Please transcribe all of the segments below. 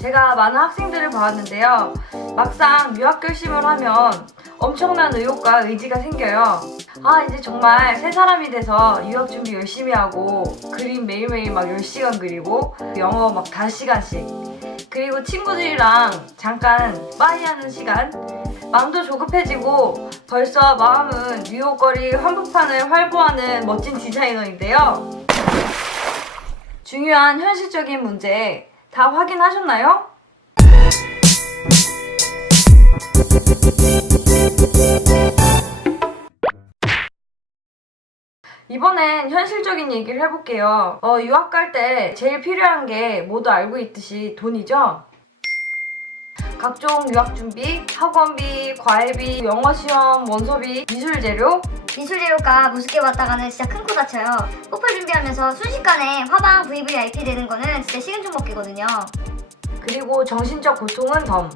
제가 많은 학생들을 봐왔는데요. 막상 유학 결심을 하면 엄청난 의욕과 의지가 생겨요. 이제 정말 새 사람이 돼서 유학 준비 열심히 하고 그림 매일매일 막 10시간 그리고 영어 막 5시간씩 그리고 친구들이랑 잠깐 빠이하는 시간 마음도 조급해지고 벌써 마음은 뉴욕거리 한복판을 활보하는 멋진 디자이너인데요. 중요한 현실적인 문제 다 확인하셨나요? 이번엔 현실적인 얘기를 해볼게요. 유학 갈 때 제일 필요한 게 모두 알고 있듯이 돈이죠? 각종 유학 준비, 학원비, 과외비, 영어 시험, 원서비, 미술 재료. 미술 재료가 무섭게 왔다가는 진짜 큰 코 다쳐요. 포플 준비하면서 순식간에 화방, VVIP 되는 거는 진짜 식은 죽 먹기거든요. 그리고 정신적 고통은 덤.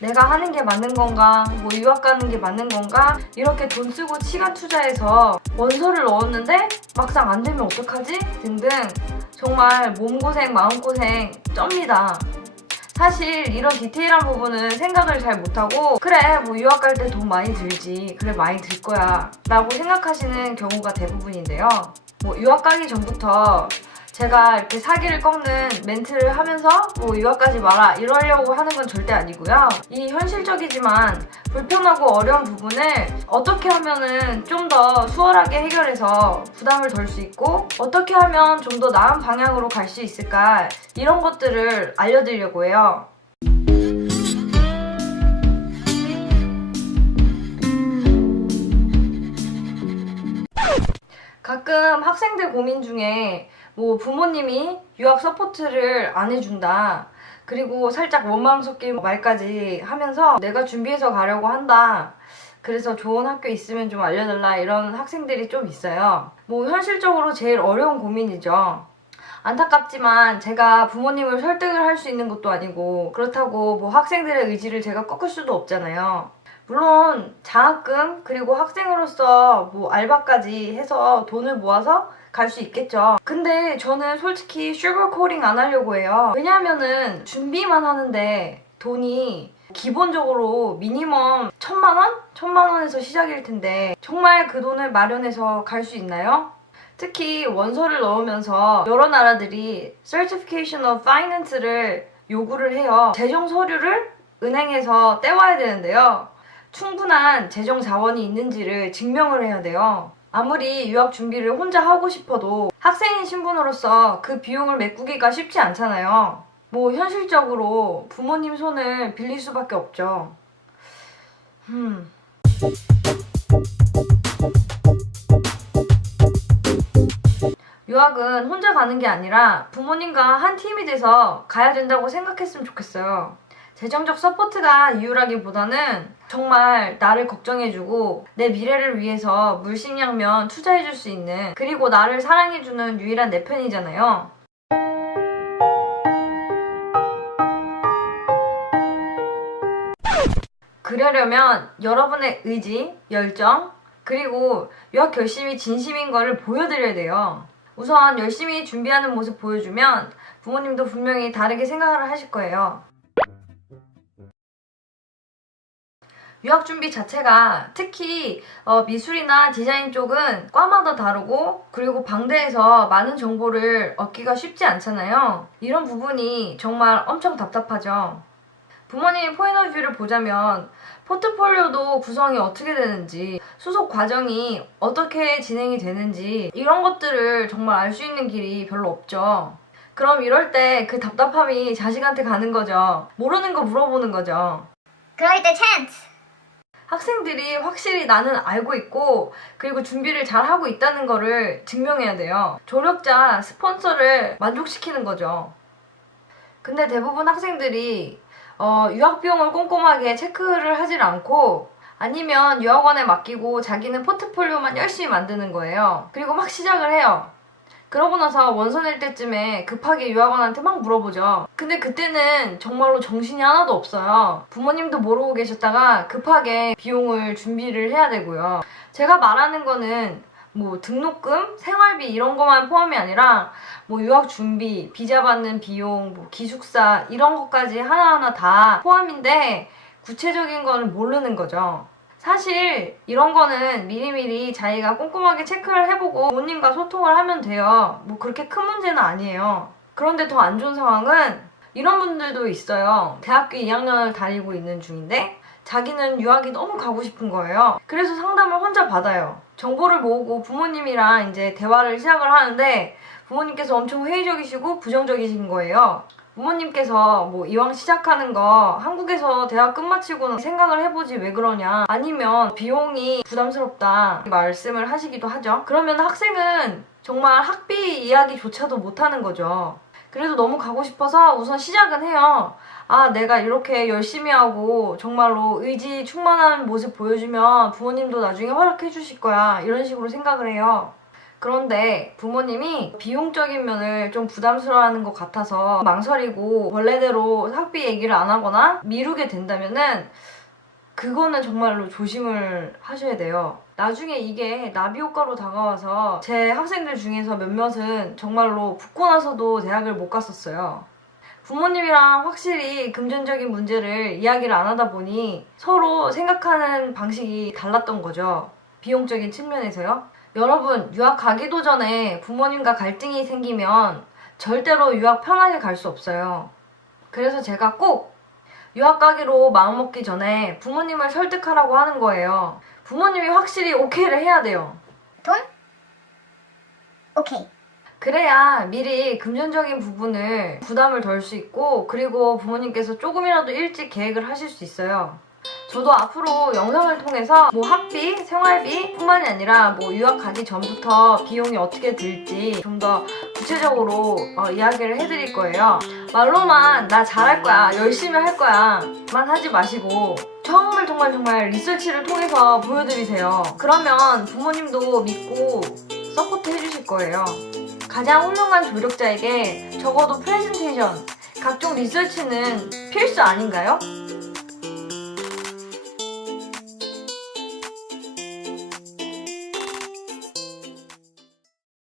내가 하는 게 맞는 건가? 유학 가는 게 맞는 건가? 이렇게 돈 쓰고 시간 투자해서 원서를 넣었는데 막상 안 되면 어떡하지? 등등 정말 몸고생, 마음고생 쩝니다. 사실 이런 디테일한 부분은 생각을 잘 못하고 그래 유학 갈 때 돈 많이 들지 그래 많이 들 거야 라고 생각하시는 경우가 대부분인데요. 유학 가기 전부터 제가 이렇게 사기를 꺾는 멘트를 하면서 유학 가지 마라 이러려고 하는 건 절대 아니고요. 이 현실적이지만 불편하고 어려운 부분을 어떻게 하면은 좀 더 수월하게 해결해서 부담을 덜 수 있고 어떻게 하면 좀 더 나은 방향으로 갈 수 있을까 이런 것들을 알려드리려고 해요. 가끔 학생들 고민 중에 부모님이 유학 서포트를 안 해준다. 그리고 살짝 원망 섞인 말까지 하면서 내가 준비해서 가려고 한다. 그래서 좋은 학교 있으면 좀 알려달라 이런 학생들이 좀 있어요. 현실적으로 제일 어려운 고민이죠. 안타깝지만 제가 부모님을 설득을 할 수 있는 것도 아니고 그렇다고 학생들의 의지를 제가 꺾을 수도 없잖아요. 물론 장학금 그리고 학생으로서 알바까지 해서 돈을 모아서 갈 수 있겠죠. 근데 저는 솔직히 슈거코팅 안 하려고 해요. 왜냐하면은 준비만 하는데 돈이 기본적으로 미니멈 1,000만 원? 1,000만 원에서 시작일 텐데 정말 그 돈을 마련해서 갈 수 있나요? 특히 원서를 넣으면서 여러 나라들이 Certification of Finance를 요구를 해요. 재정 서류를 은행에서 떼와야 되는데요. 충분한 재정 자원이 있는지를 증명을 해야 돼요. 아무리 유학 준비를 혼자 하고 싶어도 학생인 신분으로서 그 비용을 메꾸기가 쉽지 않잖아요. 현실적으로 부모님 손을 빌릴 수밖에 없죠. 유학은 혼자 가는 게 아니라 부모님과 한 팀이 돼서 가야 된다고 생각했으면 좋겠어요. 재정적 서포트가 이유라기보다는 정말 나를 걱정해주고 내 미래를 위해서 물심양면 투자해줄 수 있는 그리고 나를 사랑해주는 유일한 내 편이잖아요. 그러려면 여러분의 의지, 열정, 그리고 유학 결심이 진심인 거를 보여드려야 돼요. 우선 열심히 준비하는 모습 보여주면 부모님도 분명히 다르게 생각을 하실 거예요. 유학 준비 자체가 특히 미술이나 디자인 쪽은 과마다 다르고 그리고 방대해서 많은 정보를 얻기가 쉽지 않잖아요. 이런 부분이 정말 엄청 답답하죠. 부모님의 포인트 오브 뷰를 보자면 포트폴리오도 구성이 어떻게 되는지 수속 과정이 어떻게 진행이 되는지 이런 것들을 정말 알 수 있는 길이 별로 없죠. 그럼 이럴 때 그 답답함이 자식한테 가는 거죠. 모르는 거 물어보는 거죠. 그럴 때 찬스! 학생들이 확실히 나는 알고 있고 그리고 준비를 잘 하고 있다는 거를 증명해야 돼요. 조력자, 스폰서를 만족시키는 거죠. 근데 대부분 학생들이 유학 비용을 꼼꼼하게 체크를 하질 않고 아니면 유학원에 맡기고 자기는 포트폴리오만 열심히 만드는 거예요. 그리고 막 시작을 해요. 그러고 나서 원서 낼 때쯤에 급하게 유학원한테 막 물어보죠. 근데 그때는 정말로 정신이 하나도 없어요. 부모님도 모르고 계셨다가 급하게 비용을 준비를 해야 되고요. 제가 말하는 거는 뭐 등록금, 생활비 이런 것만 포함이 아니라 뭐 유학 준비, 비자 받는 비용, 뭐 기숙사 이런 것까지 하나하나 다 포함인데 구체적인 거는 모르는 거죠. 사실 이런 거는 미리미리 자기가 꼼꼼하게 체크를 해보고 부모님과 소통을 하면 돼요. 뭐 그렇게 큰 문제는 아니에요. 그런데 더 안 좋은 상황은 이런 분들도 있어요. 대학교 2학년을 다니고 있는 중인데 자기는 유학이 너무 가고 싶은 거예요. 그래서 상담을 혼자 받아요. 정보를 모으고 부모님이랑 이제 대화를 시작을 하는데 부모님께서 엄청 회의적이시고 부정적이신 거예요. 부모님께서 뭐 이왕 시작하는 거 한국에서 대학 끝마치고는 생각을 해보지 왜 그러냐, 아니면 비용이 부담스럽다 말씀을 하시기도 하죠. 그러면 학생은 정말 학비 이야기조차도 못하는 거죠. 그래도 너무 가고 싶어서 우선 시작은 해요. 아, 내가 이렇게 열심히 하고 정말로 의지 충만한 모습 보여주면 부모님도 나중에 허락해 주실 거야, 이런 식으로 생각을 해요. 그런데 부모님이 비용적인 면을 좀 부담스러워하는 것 같아서 망설이고 원래대로 학비 얘기를 안 하거나 미루게 된다면은 그거는 정말로 조심을 하셔야 돼요. 나중에 이게 나비 효과로 다가와서 제 학생들 중에서 몇몇은 정말로 붙고 나서도 대학을 못 갔었어요. 부모님이랑 확실히 금전적인 문제를 이야기를 안 하다 보니 서로 생각하는 방식이 달랐던 거죠. 비용적인 측면에서요. 여러분, 유학 가기도 전에 부모님과 갈등이 생기면 절대로 유학 편하게 갈 수 없어요. 그래서 제가 꼭 유학 가기로 마음먹기 전에 부모님을 설득하라고 하는 거예요. 부모님이 확실히 오케이를 해야 돼요. 돈? 오케이. 그래야 미리 금전적인 부분을 부담을 덜 수 있고, 그리고 부모님께서 조금이라도 일찍 계획을 하실 수 있어요. 저도 앞으로 영상을 통해서 뭐 학비, 생활비 뿐만이 아니라 뭐 유학 가기 전부터 비용이 어떻게 들지 좀 더 구체적으로 이야기를 해드릴 거예요. 말로만 나 잘할 거야, 열심히 할 거야 만 하지 마시고 정말 리서치를 통해서 보여드리세요. 그러면 부모님도 믿고 서포트 해주실 거예요. 가장 훌륭한 조력자에게 적어도 프레젠테이션, 각종 리서치는 필수 아닌가요?